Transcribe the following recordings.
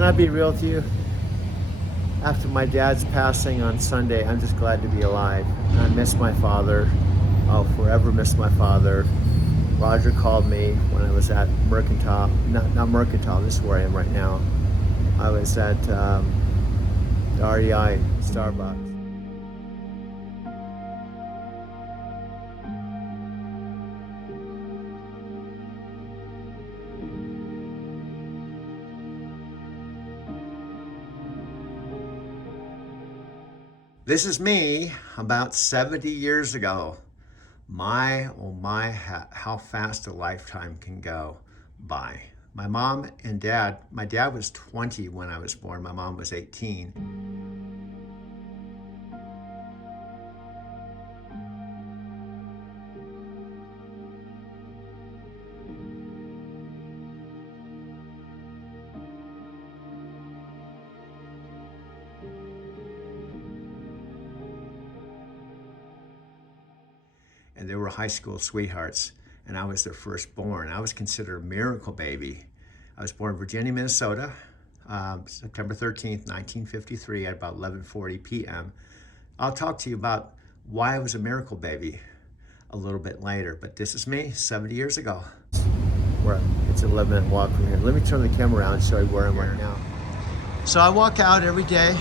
Can I be real with you? After my dad's passing on Sunday, I'm just glad to be alive. I miss my father. I'll forever miss my father. Roger called me when I was at Mercantile, not Mercantile, this is where I am right now. I was at the REI Starbucks. This is me about 70 years ago. My, oh my, how fast a lifetime can go by. My mom and dad, my dad was 20 when I was born, my mom was 18. And they were high school sweethearts, and I was their firstborn. I was considered a miracle baby. I was born in Virginia, Minnesota, September 13th, 1953 at about 11:40 p.m. I'll talk to you about why I was a miracle baby a little bit later, but this is me 70 years ago. It's an 11-minute walk from here. Let me turn the camera around and show you where I'm right now. So I walk out every day,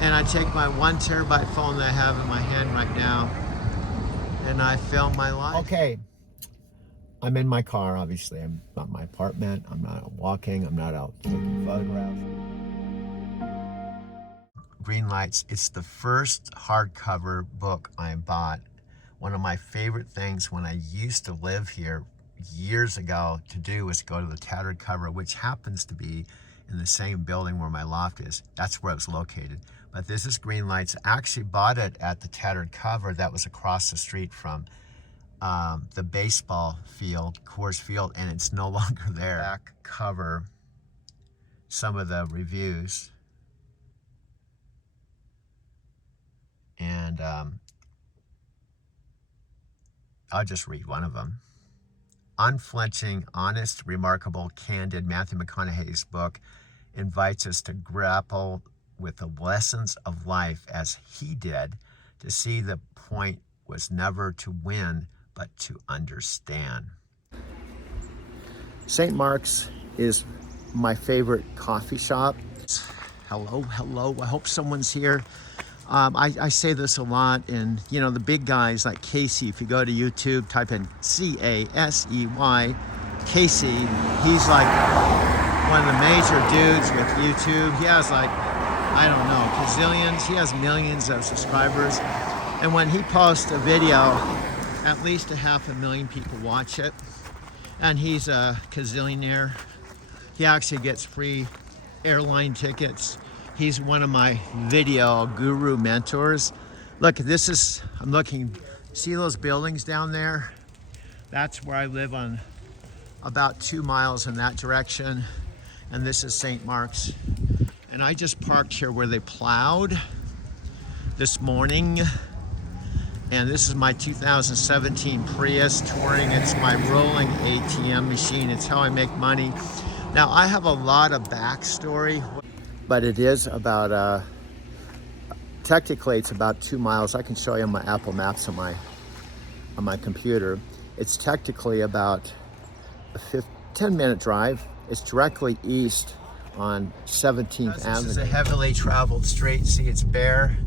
and I take my 1 terabyte phone that I have in my hand right now, and I film my life. Okay, I'm in my car, obviously. I'm not in my apartment. I'm not out walking. I'm not out taking photographs. Green Lights, it's the first hardcover book I bought. One of my favorite things when I used to live here years ago to do was go to the Tattered Cover, which happens to be in the same building where my loft is. That's where it was located. But this is Green Lights. I actually bought it at the Tattered Cover that was across the street from the baseball field, Coors Field, and it's no longer there. Back cover, some of the reviews. And I'll just read one of them. Unflinching, honest, remarkable, candid, Matthew McConaughey's book invites us to grapple with the lessons of life as he did, to see the point was never to win, but to understand. St. Mark's is my favorite coffee shop. Hello, hello, I hope someone's here. I say this a lot, and you know, the big guys like Casey, if you go to YouTube, type in C-A-S-E-Y, Casey, he's like one of the major dudes with YouTube. He has like, I don't know, gazillions, he has millions of subscribers. And when he posts a video, at least 500,000 people watch it. And he's a gazillionaire. He actually gets free airline tickets. He's one of my video guru mentors. Look, this is, I'm looking, see those buildings down there? That's where I live, on about 2 miles in that direction. And this is St. Mark's. And I just parked here where they plowed this morning. And this is my 2017 Prius Touring. It's my rolling ATM machine. It's how I make money. Now, I have a lot of backstory, but it is about, technically it's about 2 miles. I can show you on my Apple Maps on my computer. It's technically about a 10-minute drive. It's directly east on 17th Avenue. This is a heavily traveled street. See, it's bare.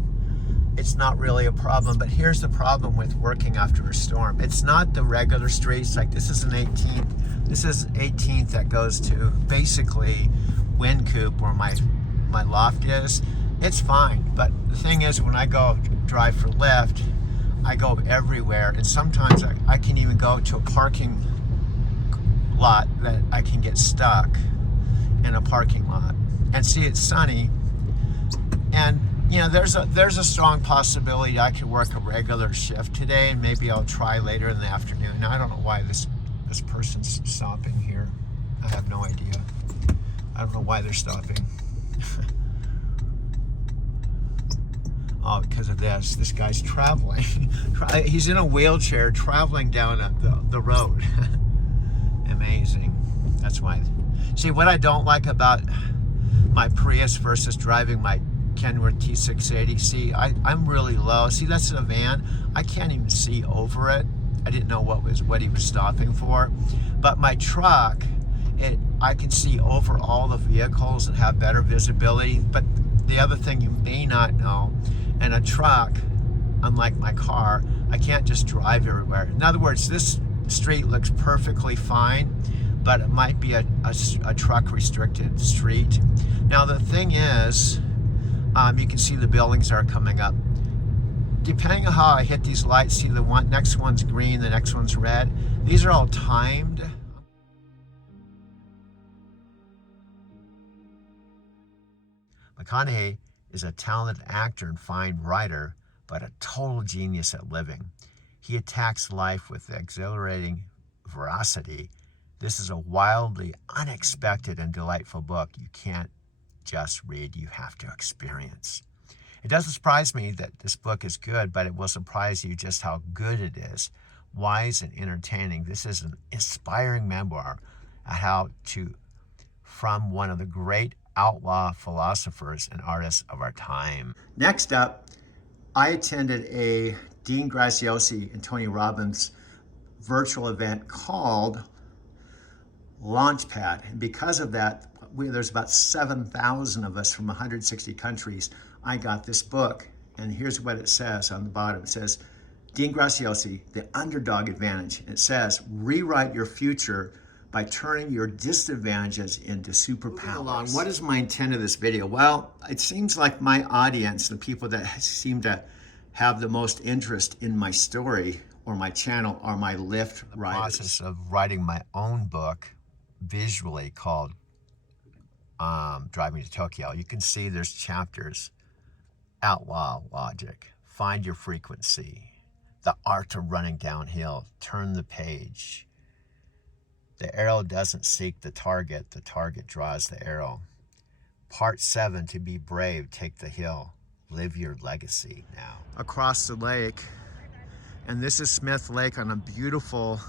It's not really a problem, but here's the problem with working after a storm. It's not the regular streets, like this is an 18th. This is 18th that goes to basically Wynkoop, where my loft is. It's fine, but the thing is, when I go drive for Lyft, I go everywhere, and sometimes I can even go to a parking lot that I can get stuck in a parking lot. And see, it's sunny, and you know, there's a strong possibility I could work a regular shift today, and maybe I'll try later in the afternoon. Now, I don't know why this person's stopping here. I have no idea. I don't know why they're stopping. Oh, because of this. This guy's traveling. He's in a wheelchair traveling down the road. Amazing. That's That's why. See, what I don't like about my Prius versus driving my Kenworth T680, see, I'm really low. See, that's a van. I can't even see over it. I didn't know what he was stopping for. But my truck, I can see over all the vehicles and have better visibility. But the other thing you may not know, in a truck, unlike my car, I can't just drive everywhere. In other words, this street looks perfectly fine, but it might be a truck restricted street. Now the thing is, you can see the buildings are coming up. Depending on how I hit these lights, see the next one's green, the next one's red. These are all timed. McConaughey is a talented actor and fine writer, but a total genius at living. He attacks life with exhilarating veracity. This is a wildly unexpected and delightful book you can't just read, you have to experience. It doesn't surprise me that this book is good, but it will surprise you just how good it is. Wise and entertaining. This is an inspiring memoir from one of the great outlaw philosophers and artists of our time. Next up, I attended a Dean Graziosi and Tony Robbins virtual event called Launchpad. And because of that, there's about 7,000 of us from 160 countries. I got this book, and here's what it says on the bottom. It says, Dean Graziosi, The Underdog Advantage. And it says, rewrite your future by turning your disadvantages into superpowers. What is my intent of this video? Well, it seems like my audience, the people that seem to have the most interest in my story or my channel, are my Lyft riders. The process of writing my own book visually called Driving to Tokyo. You can see there's chapters. Outlaw logic, find your frequency, the art of running downhill, turn the page. The arrow doesn't seek the target draws the arrow. Part 7, to be brave, take the hill, live your legacy now. Across the lake, and this is Smith Lake on a beautiful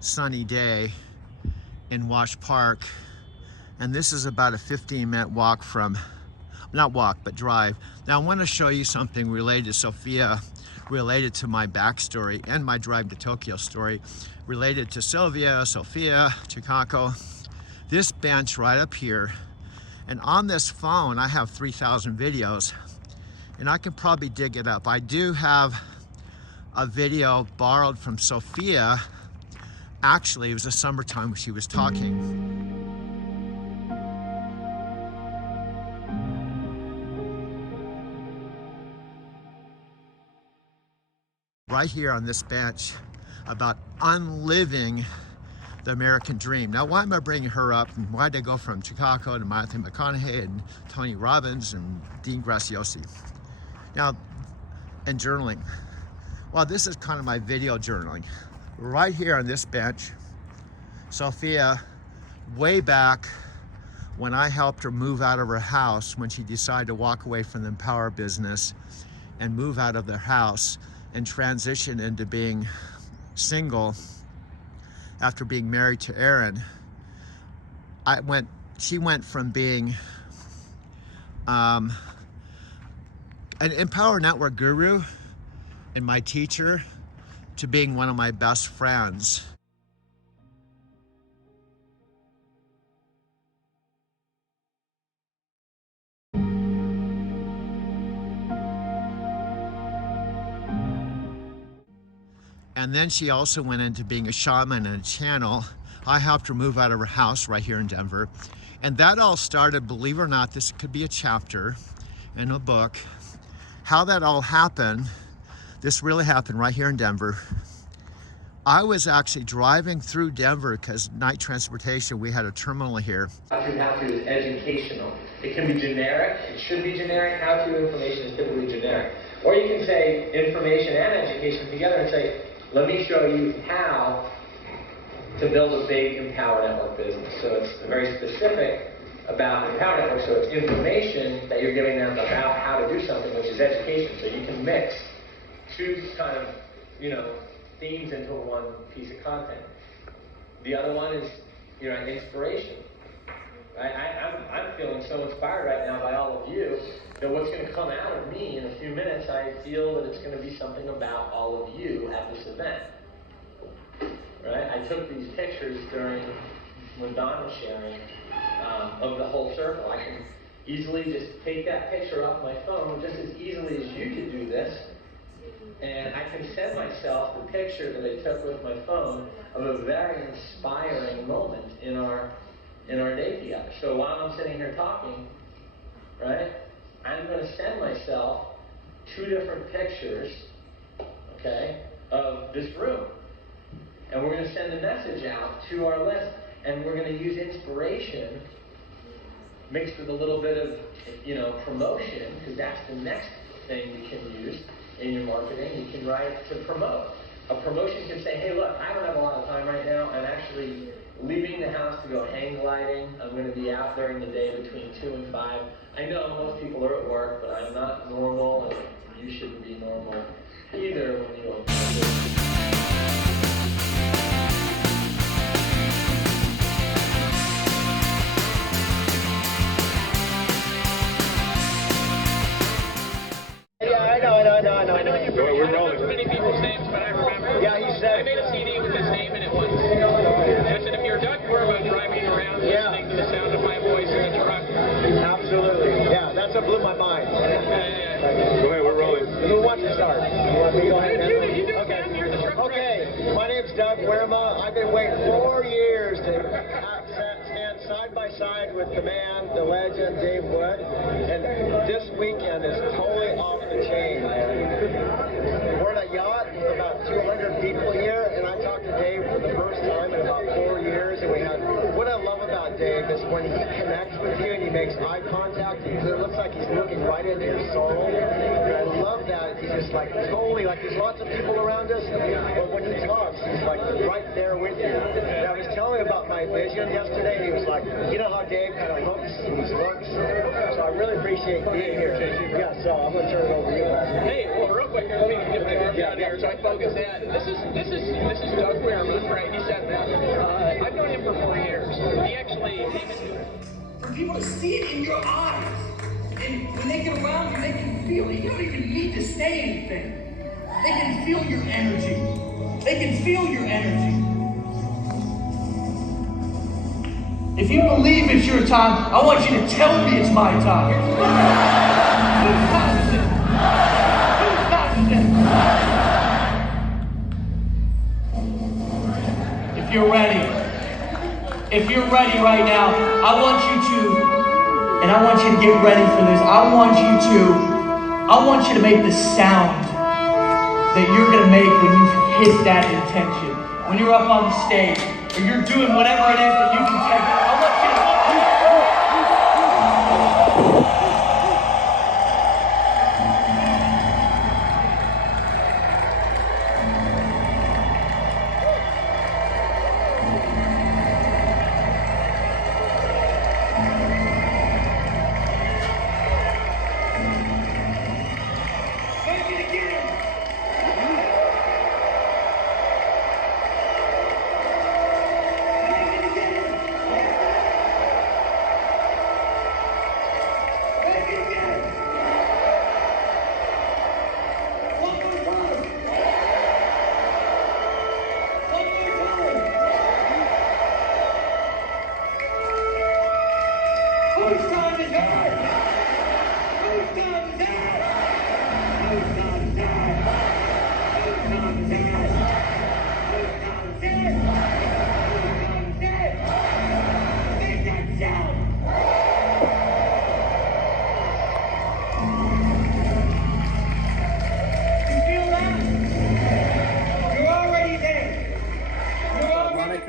sunny day in Wash Park. And this is about a 15-minute walk from, not walk, but drive. Now I want to show you something related to Sophia, related to my backstory and my Drive to Tokyo story, related to Sophia, Chicago. This bench right up here, and on this phone I have 3,000 videos, and I can probably dig it up. I do have a video borrowed from Sophia. Actually, it was the summertime when she was talking. Right here on this bench about unliving the American dream. Now, why am I bringing her up? And why did I go from Chicago to Matthew McConaughey and Tony Robbins and Dean Graziosi? Now, and journaling. Well, this is kind of my video journaling. Right here on this bench, Sophia, way back when I helped her move out of her house, when she decided to walk away from the Empower business and move out of their house and transition into being single after being married to Aaron. She went from being an Empower Network guru and my teacher to being one of my best friends. And then she also went into being a shaman and a channel. I helped her move out of her house right here in Denver. And that all started, believe it or not, this could be a chapter in a book. How that all happened, this really happened right here in Denver. I was actually driving through Denver because night transportation, we had a terminal here. How-to is educational. It can be generic, it should be generic. How-to information is typically generic. Or you can say information and education together and say, let me show you how to build a big Empower Network business. So it's very specific about Empower Network, so it's information that you're giving them about how to do something, which is education. So you can mix two kind of, themes into one piece of content. The other one is inspiration. I'm feeling so inspired right now by all of you that what's going to come out of me in a few minutes, I feel that it's going to be something about all of you at this event. Right? I took these pictures when Don was sharing of the whole circle. I can easily just take that picture off my phone just as easily as you could do this. And I can send myself the picture that I took with my phone of a very inspiring moment in our day together. So while I'm sitting here talking, right, I'm going to send myself 2 different pictures, okay, of this room. And we're going to send a message out to our list. And we're going to use inspiration mixed with a little bit of, promotion, because that's the next thing you can use in your marketing. You can write to promote. A promotion can say, hey, look, I don't have a lot of time right now. I'm actually leaving the house to go hang gliding. I'm going to be out during the day between 2 and 5. I know most people are at work, but I'm not normal, and you shouldn't be normal either when you open a business. I know you We're rolling. many people's names, but I remember. Yeah, he said. I made a CD with his name in it once. I said, if you're Doug Werma driving around listening to the sound of my voice in the truck. Absolutely. Yeah, that's what blew my mind. Yeah. Go ahead, we're rolling. Who wants to start? You want me to go ahead? You do, Okay. man. You're the truck Okay, my name's Doug Werma. I've been waiting 4 years to stand side by side with the man, the legend, Dave Wood. And this weekend is totally off the chain, man. We're at a yacht with about 200 people here, and I talked to Dave for the first time in about 4 years. And what I love about Dave is when he connects with you and he makes eye contact, it looks like he's looking right into your soul. And I love that. He's just like totally, like there's lots of people around us, but when he talks, he's like right there with you. And I was telling him about my vision yesterday, and he was like, you know how Dave kind of looks, these looks. So I really appreciate being here. Yeah, so I'm going to turn it over to you. Hey, well, real quick, let me get my arm down here so I focus that. This is Doug Werma, right? He said that. I've known him for 4 years. He actually came into For people to see it in your eyes. And when they get around you, they can feel it. You don't even need to say anything. They can feel your energy. They can feel your energy. If you believe it's your time, I want you to tell me it's my time. Whose time is it? Whose time is it? If you're ready right now, I want you to get ready for this. I want you to make the sound that you're gonna make when you hit that intention. When you're up on the stage, or you're doing whatever it is that you can take. I want you to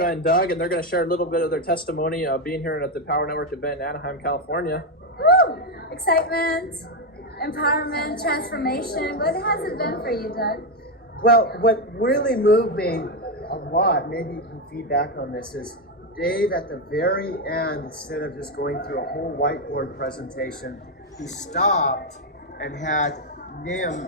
and Doug, and they're going to share a little bit of their testimony of being here at the Power Network event in Anaheim, California. Woo! Excitement, empowerment, transformation. What has it been for you, Doug? Well, what really moved me a lot, maybe you can feedback on this, is Dave at the very end, instead of just going through a whole whiteboard presentation, he stopped and had Neve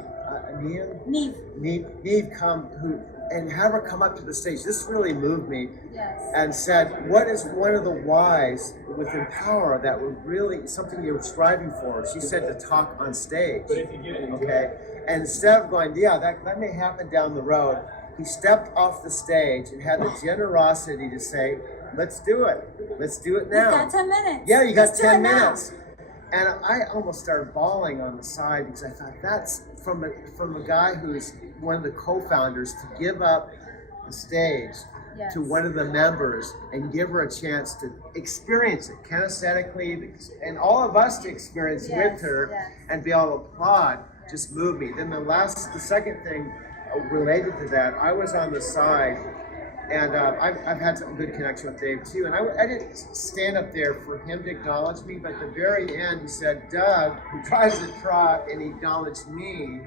come, who and have her come up to the stage. This really moved me. Yes. And said, what is one of the whys within Power that would really, something you're striving for? She said to talk on stage. Okay? And instead of going, yeah, that may happen down the road, he stepped off the stage and had the generosity to say, let's do it. Let's do it now. You got 10 minutes. Yeah, you got Let's do 10 it now. minutes. And I almost started bawling on the side because I thought that's from a guy who's one of the co-founders to give up the stage Yes. to one of the members and give her a chance to experience it kinesthetically, and all of us to experience Yes, with her yes. and be able to applaud just moved me. Then the second thing related to that, I was on the side, and I've had some good connection with Dave too, and I didn't stand up there for him to acknowledge me, but at the very end he said, Doug, who drives the truck, and he acknowledged me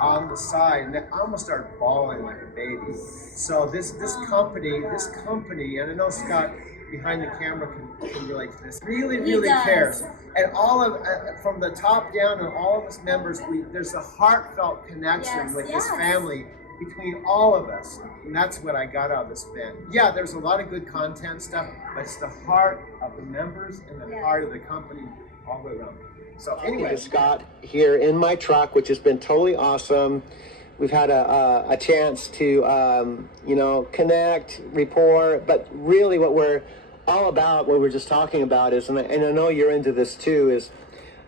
on the side, and I almost started bawling like a baby. So this company, and I know Scott behind the camera can relate to this, really does. cares. And all of, from the top down, and all of us members, there's a heartfelt connection Yes, with yes. this family between all of us. And that's what I got out of this event. Yeah, there's a lot of good content stuff, but it's the heart of the members and the heart of the company all the way around. So anyway, Scott here in my truck, which has been totally awesome. We've had a chance to, connect, rapport, but really what we're all about, what we're just talking about is, and I know you're into this too, is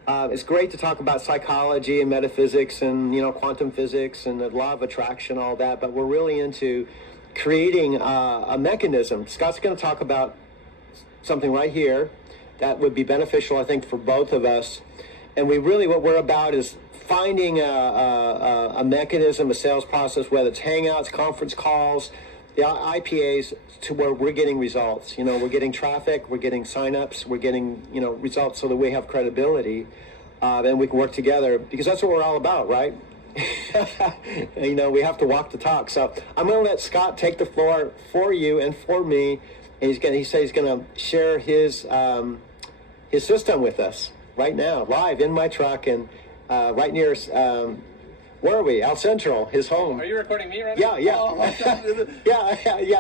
it's great to talk about psychology and metaphysics and, quantum physics and the law of attraction, all that, but we're really into creating a mechanism. Scott's going to talk about something right here that would be beneficial, I think, for both of us. And what we're about is finding a mechanism, a sales process, whether it's hangouts, conference calls, the IPAs, to where we're getting results. We're getting traffic, we're getting signups, we're getting, results so that we have credibility, and we can work together, because that's what we're all about, right? We have to walk the talk. So I'm going to let Scott take the floor for you and for me. And he said he's going to share his system with us right now, live in my truck, and right near, where are we? El Central, his home. Are you recording me right Yeah, now? yeah. Oh, okay. yeah.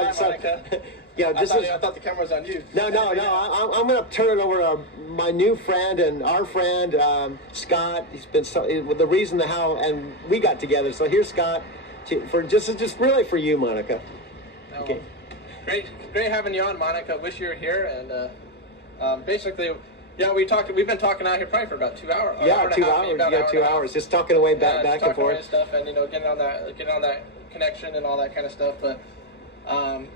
Hi, So, Monica. yeah, I thought the camera was on you. No. I'm going to turn it over to my new friend and our friend, Scott. He's been the reason how and we got together. So here's Scott for just really for you, Monica. Oh, Okay. Great having you on, Monica. Wish you were here. And basically, yeah, we've been talking out here probably for about 2 hours. Yeah, 2 hours. Yeah, 2 hours. Just talking away back and forth. Stuff, and getting on that connection and all that kind of stuff. But I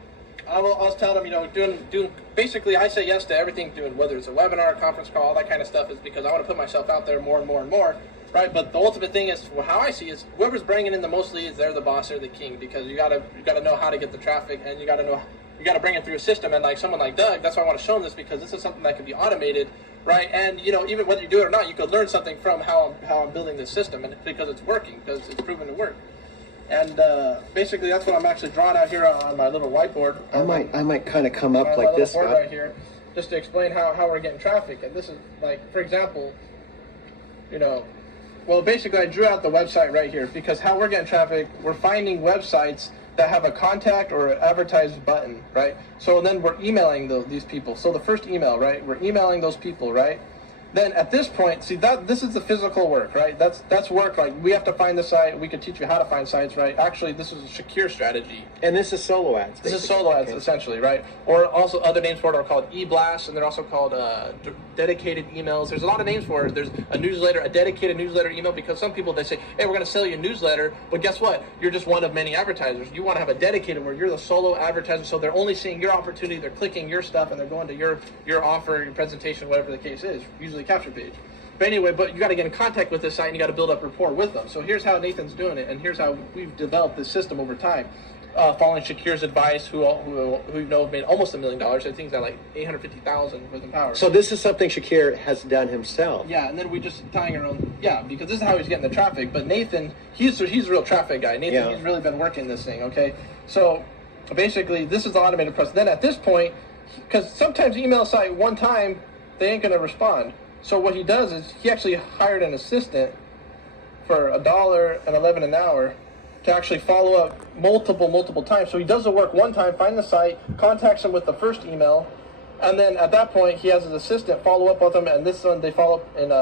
was telling him, doing basically, I say yes to everything, doing whether it's a webinar, a conference call, all that kind of stuff, is because I want to put myself out there more and more and more, right? But the ultimate thing is, how I see is, whoever's bringing in the most leads, they're the boss, they're the king, because you gotta know how to get the traffic, and you gotta bring it through a system. And like someone like Doug, that's why I want to show him this, because this is something that can be automated, right? And even whether you do it or not, you could learn something from how I'm building this system, and because it's working, because it's proven to work. And basically, that's what I'm actually drawing out here on my little whiteboard. I might kind of come up on like my this, little board Scott. right here, just to explain how we're getting traffic. And this is like, for example, well, basically, I drew out the website right here, because how we're getting traffic, we're finding websites that have a contact or an advertise button, right? So then we're emailing these people. So the first email, right? We're emailing those people, right? Then at this point, see, this is the physical work, right? That's work. Like, we have to find the site. We could teach you how to find sites, right? Actually, this is a secure strategy. And this is solo ads. This is basically. solo ads, Okay. essentially, right? Or also other names for it are called e-blasts, and they're also called dedicated emails. There's a lot of names for it. There's a newsletter, a dedicated newsletter email, because some people, they say, hey, we're going to sell you a newsletter, but guess what? You're just one of many advertisers. You want to have a dedicated where you're the solo advertiser, so they're only seeing your opportunity, they're clicking your stuff, and they're going to your offer, your presentation, whatever the case is, usually capture page. But anyway, but you got to get in contact with this site, and you got to build up rapport with them. So here's how Nathan's doing it, and here's how we've developed this system over time. Following Shakir's advice, who made almost $1 million. I think he's got like 850,000 with Empower. So this is something Shakir has done himself. Yeah, and then we just tying our own. Yeah, because this is how he's getting the traffic. But Nathan, he's a real traffic guy. Nathan, he's really been working this thing. Okay, so basically, this is the automated process. Then at this point, because sometimes email site one time they ain't gonna respond. So what he does is he actually hired an assistant for $1.11 an hour to actually follow up multiple times. So he does the work one time, find the site, contacts him with the first email, and then at that point he has his assistant follow up with him, and this one they follow up in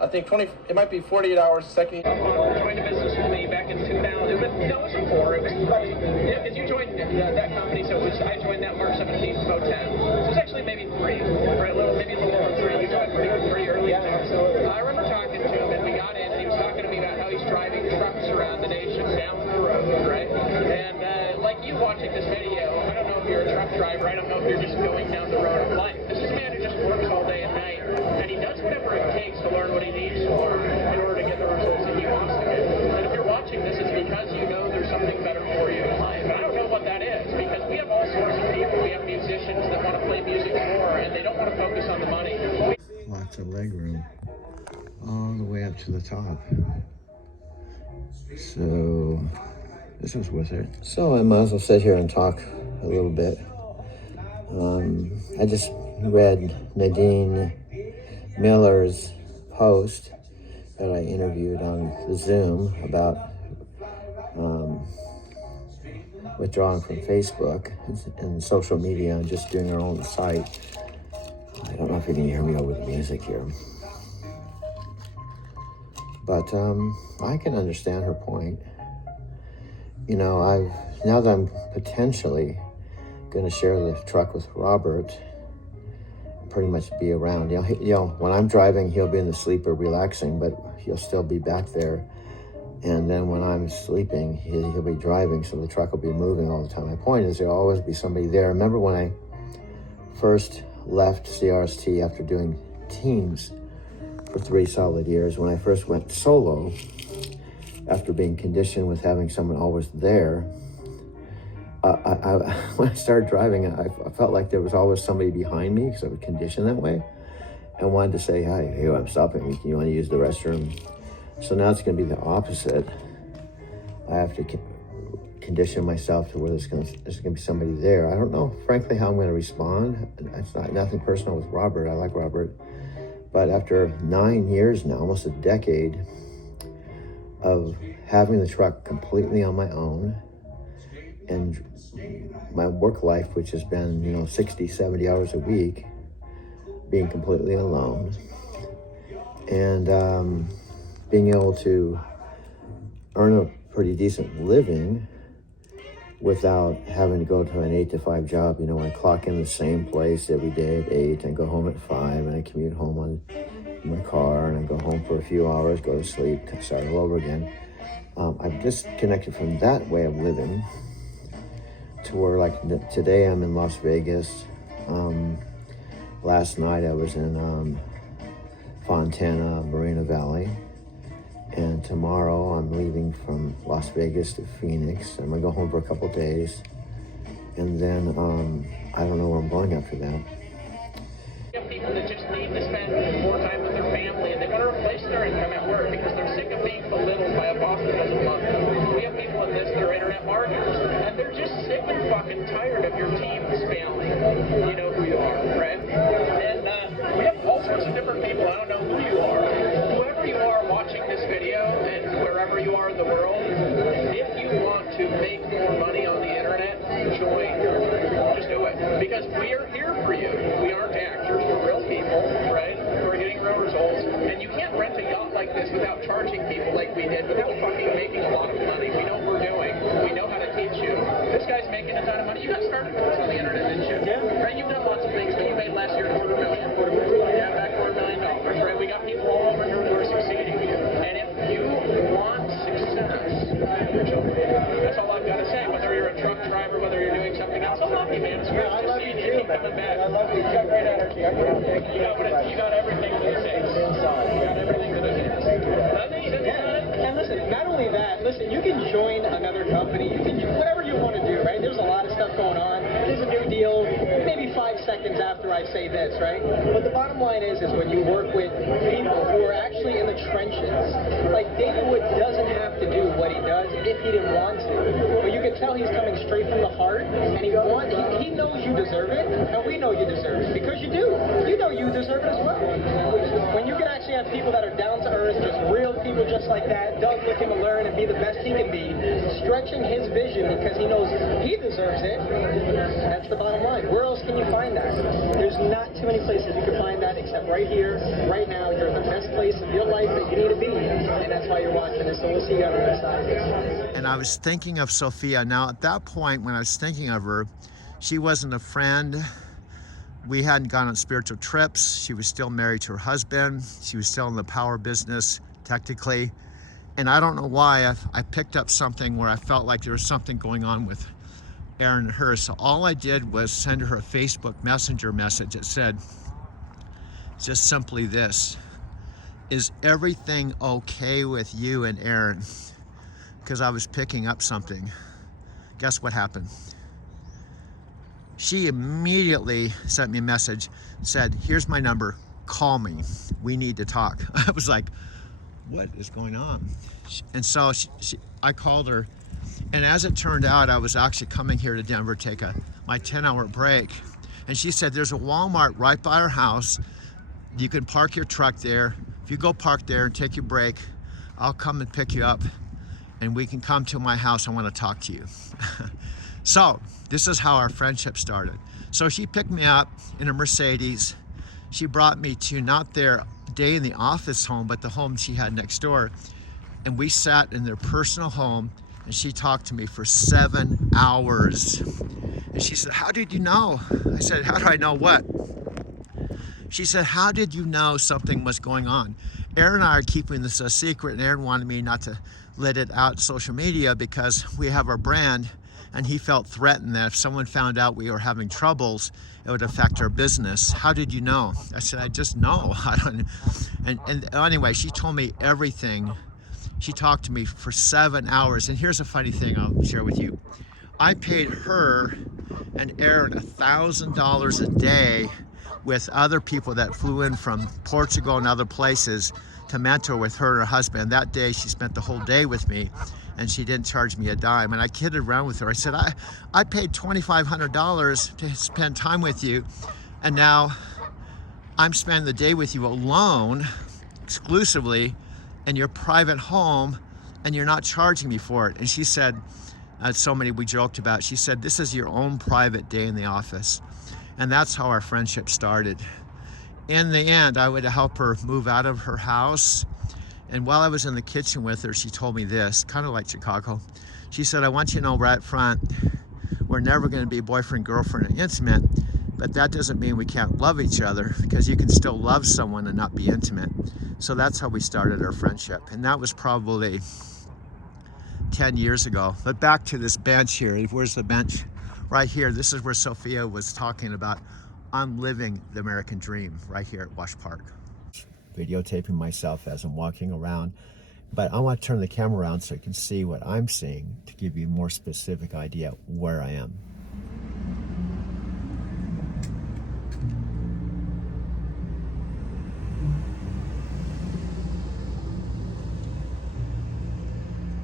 I think it might be 48 hours. Second. Joined a business with me back in 2000. It was before. It was yeah, because you joined that company, so I joined that March 17th, 2010. So it was actually maybe three, right? Maybe a little over three. You joined pretty early. I remember talking to him, and we got in, and he was talking to me about how he's driving trucks around the nation down the road, right? And like you watching this video, I don't know if you're a truck driver. I don't know if you're just going down the road of life. This is a man who just works all day and night, and he does whatever it takes to learn what he needs to learn in order to get the results that he wants to get. And if you're watching this, it's because you know there's something better for you in life. And I don't know what that is, because we have all sorts of people. We have musicians that want to play music more, and they don't want to focus on the money. Lots of leg room all the way up to the top. So this was worth it. So I might as well sit here and talk a little bit. I just read Nadine Miller's post that I interviewed on the Zoom about withdrawing from Facebook and social media and just doing her own site. I don't know if you can hear me over the music here. But I can understand her point. You know, now that I'm potentially going to share the truck with Robert, pretty much be around. You know, when I'm driving, he'll be in the sleeper relaxing, but he'll still be back there. And then when I'm sleeping, he'll be driving, so the truck will be moving all the time. My point is there'll always be somebody there. I remember when I first left CRST after doing teams for 3 solid years, when I first went solo, after being conditioned with having someone always there, when I started driving, I felt like there was always somebody behind me because I was conditioned that way. I wanted to say, hey, I'm stopping. You want to use the restroom? So now it's going to be the opposite. I have to condition myself to where there's going to be somebody there. I don't know, frankly, how I'm going to respond. It's nothing personal with Robert. I like Robert. But after 9 years now, almost a decade of having the truck completely on my own, and my work life, which has been, 60, 70 hours a week, being completely alone, and being able to earn a pretty decent living without having to go to an 8 to 5 job. I clock in the same place every day at 8 and go home at 5, and I commute home in my car, and I go home for a few hours, go to sleep, start all over again. I've disconnected from that way of living to where, like, today I'm in Las Vegas. Last night I was in Fontana, Moreno Valley. And tomorrow I'm leaving from Las Vegas to Phoenix. I'm gonna go home for a couple days. And then I don't know where I'm going after that. We have people that just need to spend more time with their family, and they want to replace their income at work because they're sick of being belittled by a boss that doesn't love them. We have people in this that are internet marketers, and they're just sick and fucking tired of your team's failing. You know who you are, right? And we have all sorts of different people. I don't know who you are. Whoever you are watching this video, and wherever you are in the world, if you want to make more money on the internet, join. Just do it. Because we are here for you. We aren't actors. We're real people, right? We're getting real results. And you can't rent a yacht like this without charging people like we did, without fucking making a lot of money. We know what we're doing. We know how to teach you. This guy's making a ton of money. You got started course on the internet, didn't you? Yeah. Right? You've done lots of things, but you made last year $250,000. Yeah, back $4 million, right? We got people all over here who are succeeding. And if you want success, that's all I've got to say. Whether you're a truck driver, whether you're doing something else, I love you, man. It's great to see you. Keep coming back. I love you. You got great energy. You got everything that it takes. You got everything that it takes. And listen, not only that, you can join another company. You can do whatever you want to do, right? There's a lot of stuff going on. There's a new deal, maybe 5 seconds after I say this, right? But the bottom line is when you work with people who are actually in the trenches, like David Wood doesn't have to do what he does if he didn't want to. But you can tell he's coming straight from the heart, and he knows you you deserve it. No, we know you deserve it because you do. You know you deserve it as well. When you can actually have people that are down to earth, just real people just like that, Doug looking to learn and be the best he can be, stretching his vision because he knows he deserves it. That's the bottom line. Where else can you find that? There's not too many places you can find that except right here, right now. You're in the best place of your life that you need to be, and that's why you're watching this. So we'll see you on the other side. And I was thinking of Sophia. Now, at that point, when I was thinking of her, she wasn't a friend. We hadn't gone on spiritual trips. She was still married to her husband. She was still in the power business, technically. And I don't know why, I picked up something where I felt like there was something going on with Erin and her. So all I did was send her a Facebook Messenger message that said just simply this: is everything okay with you and Erin? Because I was picking up something. Guess what happened? She immediately sent me a message, said, here's my number, call me, we need to talk. I was like, what is going on? And so I called her, and as it turned out, I was actually coming here to Denver to take my 10-hour break. And she said, there's a Walmart right by our house. You can park your truck there. If you go park there and take your break, I'll come and pick you up, and we can come to my house. I want to talk to you. So this is how our friendship started. So she picked me up in a Mercedes. She brought me to not their day in the office home, but the home she had next door. And we sat in their personal home, and she talked to me for 7 hours. And she said, how did you know? I said, how do I know what? She said, how did you know something was going on? Erin and I are keeping this a secret, and Erin wanted me not to let it out on social media because we have our brand, and he felt threatened that if someone found out we were having troubles, it would affect our business. How did you know? I said, I just know. I don't. And anyway, she told me everything. She talked to me for 7 hours. And here's a funny thing I'll share with you. I paid her and Erin $1,000 a day with other people that flew in from Portugal and other places to mentor with her and her husband. That day, she spent the whole day with me, and she didn't charge me a dime. And I kidded around with her. I said, I paid $2,500 to spend time with you, and now I'm spending the day with you alone, exclusively, in your private home, and you're not charging me for it. And she said, so many we joked about, she said, this is your own private day in the office. And that's how our friendship started. In the end, I would help her move out of her house. And while I was in the kitchen with her, she told me this, kind of like Chicago. She said, I want you to know right front, we're never going to be boyfriend, girlfriend, and intimate, but that doesn't mean we can't love each other, because you can still love someone and not be intimate. So that's how we started our friendship. And that was probably 10 years ago. But back to this bench here. Where's the bench? Right here. This is where Sophia was talking about, I'm living the American dream right here at Wash Park. Videotaping myself as I'm walking around, but I want to turn the camera around so you can see what I'm seeing to give you a more specific idea where I am.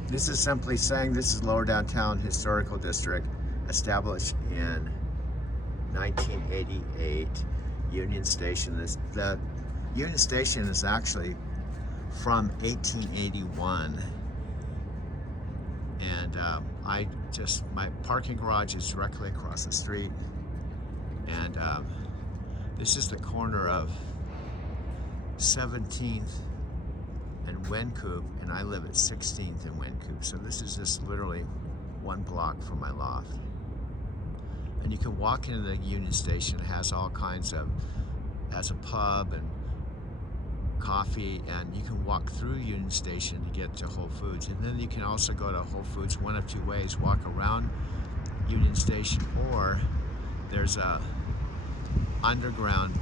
This is simply saying this is Lower Downtown Historical District, established in 1988. Union Station. The Union Station is actually from 1881, and my parking garage is directly across the street, and this is the corner of 17th and Wynkoop, and I live at 16th and Wynkoop, so this is just literally 1 block from my loft. And you can walk into the Union Station. It has all kinds of, has a pub and coffee, and you can walk through Union Station to get to Whole Foods. And then you can also go to Whole Foods one of two ways: walk around Union Station, or there's a underground,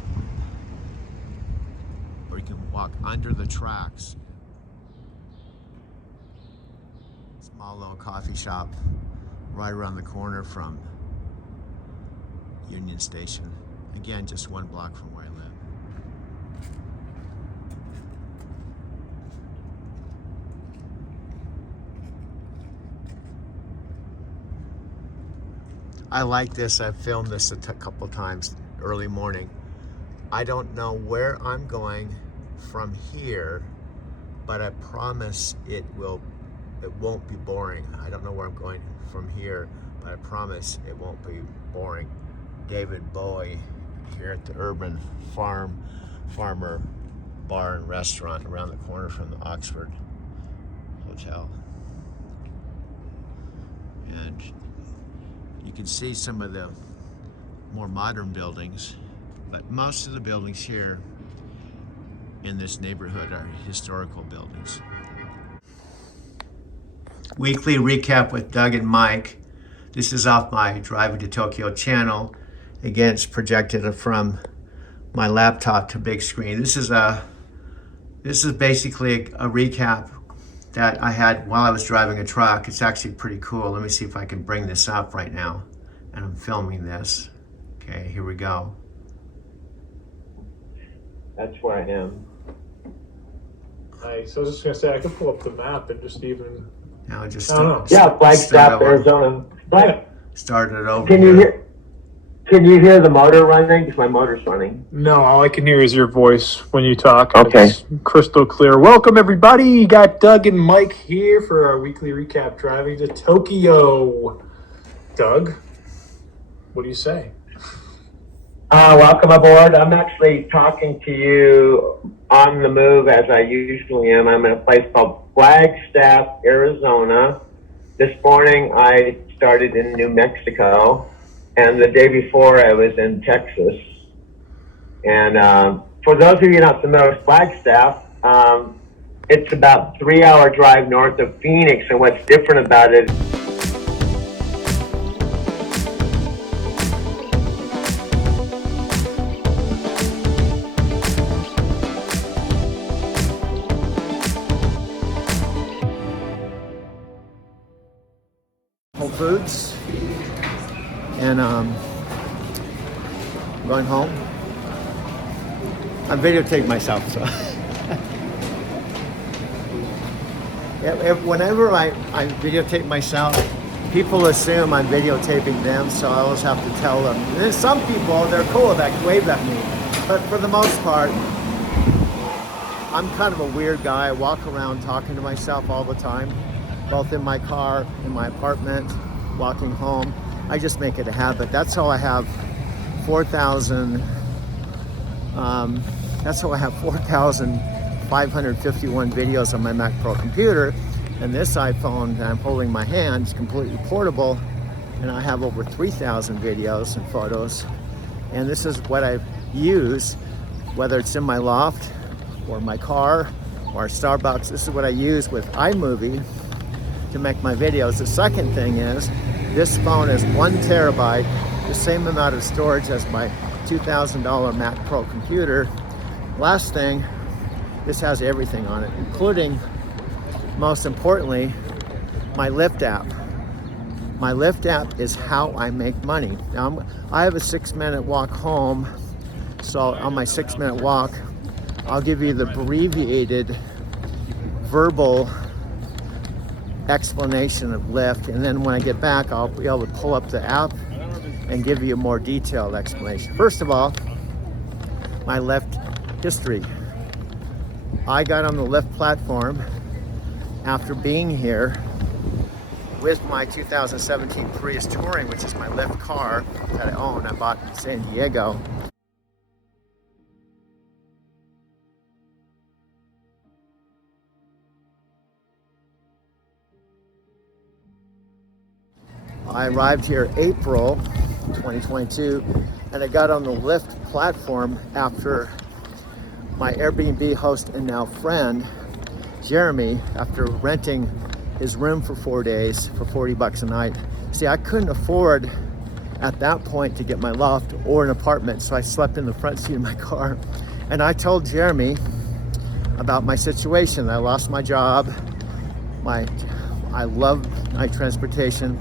or you can walk under the tracks. Small little coffee shop right around the corner from Union Station. Again, just 1 block from where I live. I like this. I've filmed this a couple times early morning. I don't know where I'm going from here, but I promise it won't be boring. I don't know where I'm going from here, but I promise it won't be boring. David Bowie here at the Urban Farmer Bar and Restaurant around the corner from the Oxford Hotel. And you can see some of the more modern buildings, but most of the buildings here in this neighborhood are historical buildings. Weekly recap with Doug and Mike. This is off my Driving to Tokyo channel. Again, it's projected from my laptop to big screen. This is basically a recap that I had while I was driving a truck. It's actually pretty cool. Let me see if I can bring this up right now. And I'm filming this. Okay, here we go. That's where I am. Nice. I was just gonna say I could pull up the map and just even. Now just I don't know. Yeah, Flagstaff, Arizona. Start it over. Can you hear the motor running? Because my motor's running. No, all I can hear is your voice when you talk. Okay. It's crystal clear. Welcome everybody. You got Doug and Mike here for our weekly recap driving to Tokyo. Doug, what do you say? Welcome aboard. I'm actually talking to you on the move as I usually am. I'm in a place called Flagstaff, Arizona. This morning I started in New Mexico, and the day before I was in Texas. And for those of you not familiar with Flagstaff, it's about a 3-hour drive north of Phoenix, and what's different about it Whole Foods, and going home. I videotaped myself, so whenever I videotape myself, people assume I'm videotaping them, so I always have to tell them. And then some people, they're cool, that wave at me, but for the most part, I'm kind of a weird guy. I walk around talking to myself all the time, both in my car, in my apartment, walking home. I just make it a habit. That's how I have 4,551 videos on my Mac Pro computer. And this iPhone that I'm holding in my hand is completely portable, and I have over 3,000 videos and photos. And this is what I use, whether it's in my loft or my car or Starbucks. This is what I use with iMovie to make my videos. The second thing is, this phone is 1 terabyte, the same amount of storage as my $2,000 Mac Pro computer. Last thing, this has everything on it, including, most importantly, my Lyft app. My Lyft app is how I make money. Now, I have a 6-minute walk home, so on my 6-minute walk, I'll give you the abbreviated verbal explanation of Lyft, and then when I get back, I'll be able to pull up the app and give you a more detailed explanation. First of all, my Lyft history. I got on the Lyft platform after being here with my 2017 Prius Touring, which is my Lyft car that I own. I bought in San Diego. I arrived here April 2022, and I got on the Lyft platform after my Airbnb host and now friend, Jeremy, after renting his room for 4 days for $40 a night. See, I couldn't afford at that point to get my loft or an apartment, so I slept in the front seat of my car. And I told Jeremy about my situation. I lost my job. I love night transportation.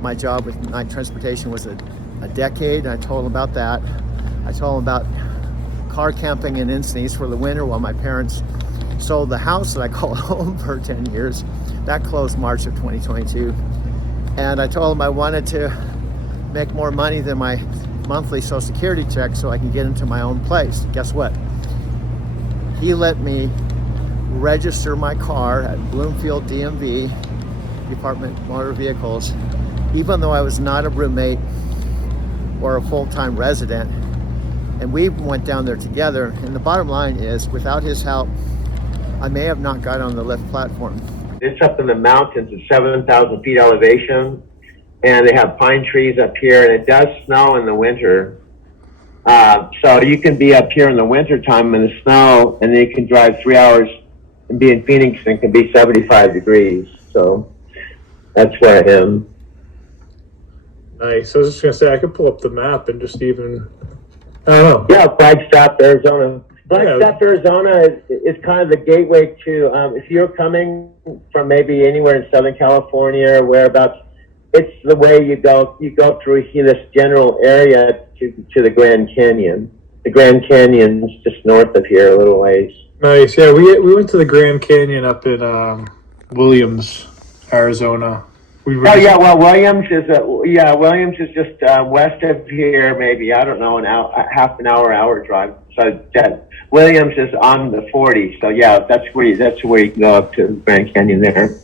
My job with night transportation was a decade, and I told him about that. I told him about car camping in Encinitas for the winter while my parents sold the house that I called home for 10 years. That closed March of 2022. And I told him I wanted to make more money than my monthly Social Security check so I can get into my own place. Guess what? He let me register my car at Bloomfield DMV, Department of Motor Vehicles, even though I was not a roommate or a full-time resident. And we went down there together. And the bottom line is, without his help, I may have not got on the lift platform. It's up in the mountains at 7,000 feet elevation, and they have pine trees up here, and it does snow in the winter. So you can be up here in the winter time in the snow, and then you can drive 3 hours and be in Phoenix, and it can be 75 degrees. So that's where I am. Nice. I was just gonna say I could pull up the map and just even, I don't know. Yeah, Flagstaff, Arizona. Flagstaff, Arizona is kind of the gateway to, if you're coming from maybe anywhere in Southern California or whereabouts, it's the way you go through here, this general area to the Grand Canyon. The Grand Canyon's just north of here a little ways. Nice. Yeah, we went to the Grand Canyon up in Williams, Arizona. Williams is just west of here, maybe, I don't know, half an hour drive. So Williams is on the 40. So yeah, that's where you can go up to the Grand Canyon there.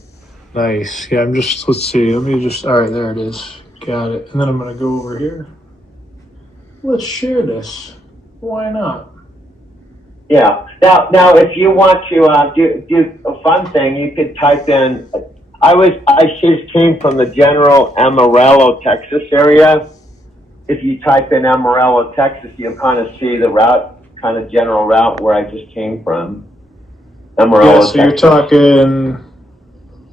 Nice. Yeah, let's see. All right, there it is. Got it. And then I'm going to go over here. Let's share this. Why not? Yeah. Now, if you want to do a fun thing, you could type in. I just came from the general Amarillo, Texas area. If you type in Amarillo, Texas, you'll kind of see the route, kind of general route where I just came from. Amarillo, yeah, so Texas. You're talking.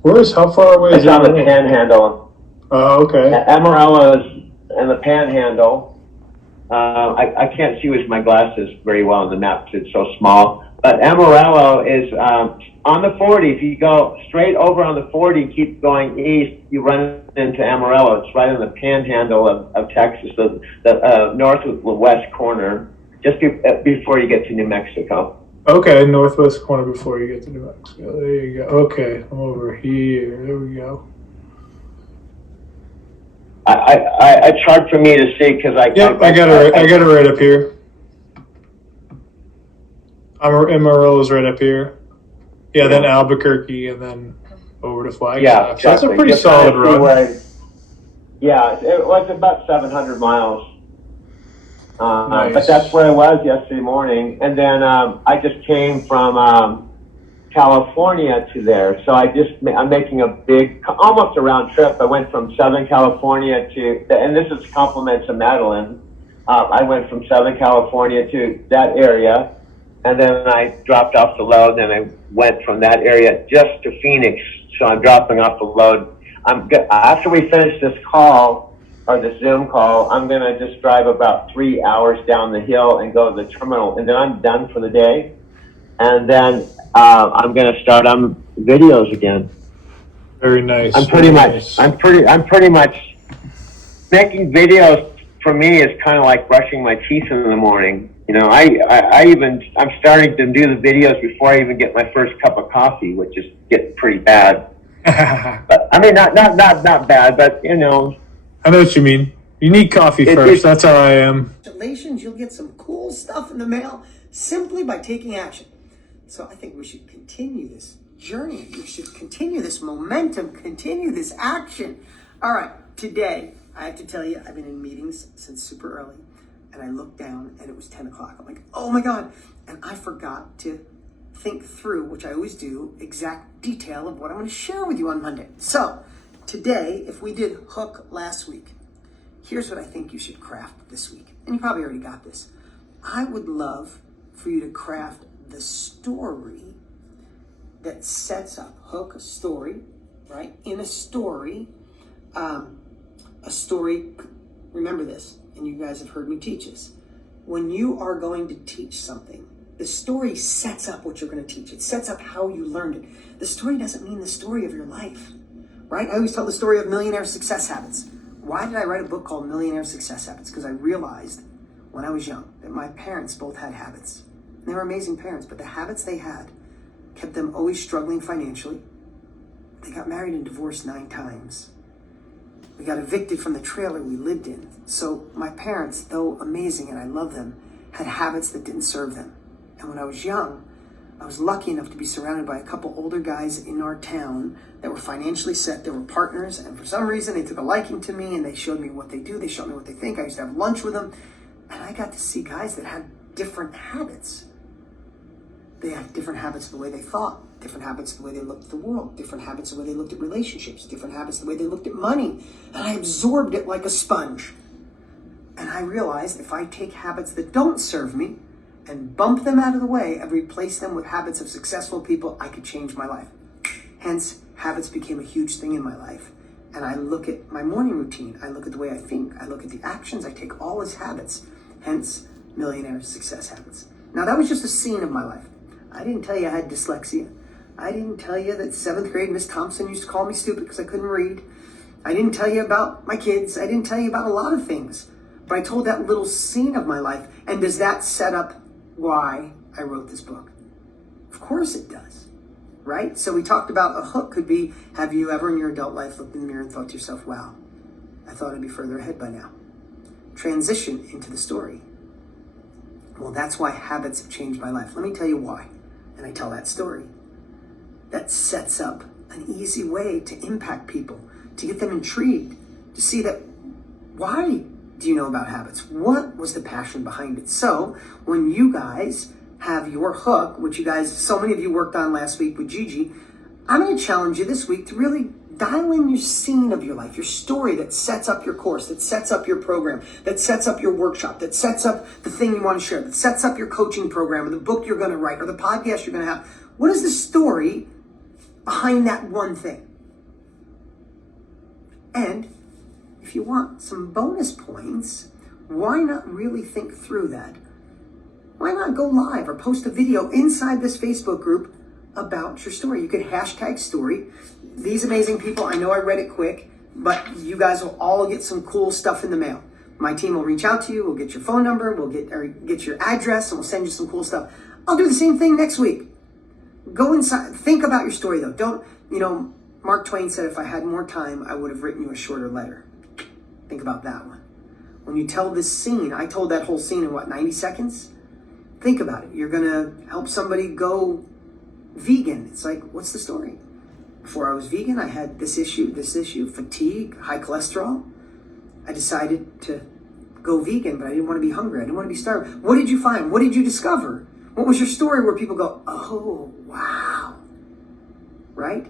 How far away is it? It's on the Panhandle. Oh, okay. Amarillo is in the Panhandle. I can't see with my glasses very well on the map because it's so small. But Amarillo is on the 40. If you go straight over on the 40, keep going east, you run into Amarillo. It's right in the Panhandle of Texas, the northwest corner, just before you get to New Mexico. Okay, northwest corner before you get to New Mexico. There you go. Okay, I'm over here. There we go. It's hard for me to see because I got it right up here. Amarillo's right up here. Yeah, then Albuquerque, and then over to Flagstaff. Yeah, exactly. So that's a pretty solid run. Yeah, it was about 700 miles. Nice. But that's where I was yesterday morning. And then I just came from California to there. So I'm making a big, almost a round trip. I went from Southern California and this is compliments of Madeline. I went from Southern California to that area. And then I dropped off the load, and I went from that area just to Phoenix. So I'm dropping off the load. After we finish this call, or the Zoom call, I'm going to just drive about 3 hours down the hill and go to the terminal, and then I'm done for the day. And then I'm going to start on videos again. Very nice. I'm pretty much making videos. For me, is kind of like brushing my teeth in the morning. You know, I'm starting to do the videos before I even get my first cup of coffee, which is getting pretty bad. But I mean, not bad, but you know. I know what you mean. You need coffee first. That's how I am. Congratulations, you'll get some cool stuff in the mail simply by taking action. So I think we should continue this journey. We should continue this momentum, continue this action. All right, today, I have to tell you, I've been in meetings since super early, and I looked down and it was 10 o'clock. I'm like, oh my God. And I forgot to think through, which I always do, exact detail of what I'm going to share with you on Monday. So today, if we did hook last week, here's what I think you should craft this week. And you probably already got this. I would love for you to craft the story that sets up, hook a story, right? In a story, remember this, and you guys have heard me teach this. When you are going to teach something, the story sets up what you're going to teach. It sets up how you learned it. The story doesn't mean the story of your life, right? I always tell the story of Millionaire Success Habits. Why did I write a book called Millionaire Success Habits? Because I realized when I was young that my parents both had habits. They were amazing parents, but the habits they had kept them always struggling financially. They got married and divorced 9 times. We got evicted from the trailer we lived in. So my parents, though amazing and I love them, had habits that didn't serve them. And when I was young, I was lucky enough to be surrounded by a couple older guys in our town that were financially set. They were partners, and for some reason they took a liking to me and they showed me what they do. They showed me what they think. I used to have lunch with them, and I got to see guys that had different habits. They had different habits of the way they thought, different habits of the way they looked at the world, different habits of the way they looked at relationships, different habits of the way they looked at money. And I absorbed it like a sponge. And I realized if I take habits that don't serve me and bump them out of the way and replace them with habits of successful people, I could change my life. Hence, habits became a huge thing in my life. And I look at my morning routine, I look at the way I think, I look at the actions, I take all as habits. Hence, millionaire success habits. Now that was just a scene of my life. I didn't tell you I had dyslexia. I didn't tell you that 7th grade Miss Thompson used to call me stupid because I couldn't read. I didn't tell you about my kids. I didn't tell you about a lot of things. But I told that little scene of my life. And does that set up why I wrote this book? Of course it does, right? So we talked about a hook could be, have you ever in your adult life looked in the mirror and thought to yourself, wow, I thought I'd be further ahead by now. Transition into the story. Well, that's why habits have changed my life. Let me tell you why. And I tell that story. That sets up an easy way to impact people, to get them intrigued, to see that, why do you know about habits? What was the passion behind it? So when you guys have your hook, which you guys, so many of you worked on last week with Gigi, I'm going to challenge you this week to really dial in your scene of your life, your story that sets up your course, that sets up your program, that sets up your workshop, that sets up the thing you want to share, that sets up your coaching program or the book you're going to write or the podcast you're going to have. What is the story behind that one thing? And if you want some bonus points, why not really think through that? Why not go live or post a video inside this Facebook group about your story? You could hashtag story. These amazing people, I know I read it quick, but you guys will all get some cool stuff in the mail. My team will reach out to you, we'll get your phone number, we'll get your address, and we'll send you some cool stuff. I'll do the same thing next week. Go inside, think about your story though. Don't, Mark Twain said if I had more time, I would have written you a shorter letter. Think about that one. When you tell this scene, I told that whole scene in 90 seconds? Think about it. You're gonna help somebody go vegan. It's like, what's the story? Before I was vegan, I had this issue, fatigue, high cholesterol. I decided to go vegan, but I didn't want to be hungry. I didn't want to be starved. What did you find? What did you discover? What was your story where people go, oh, wow, right?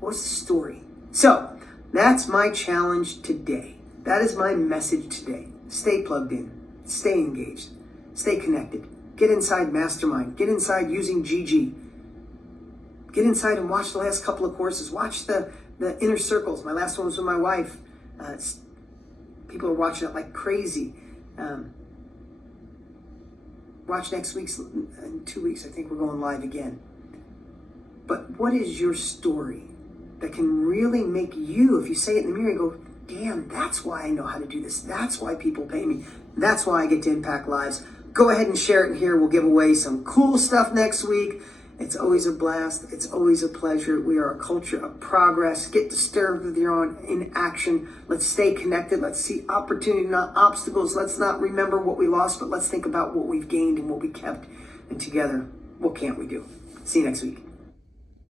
What's the story? So that's my challenge today. That is my message today. Stay plugged in, stay engaged, stay connected. Get inside Mastermind, get inside using Gigi. Get inside and watch the last couple of courses. Watch the Inner Circles. My last one was with my wife. People are watching it like crazy. Watch next week's, in 2 weeks, I think we're going live again. But what is your story that can really make you, if you say it in the mirror, go, damn, that's why I know how to do this. That's why people pay me. That's why I get to impact lives. Go ahead and share it in here. We'll give away some cool stuff next week. It's always a blast. It's always a pleasure. We are a culture of progress. Get disturbed with your own inaction. Let's stay connected. Let's see opportunity, not obstacles. Let's not remember what we lost, but let's think about what we've gained and what we kept. And together, what can't we do? See you next week.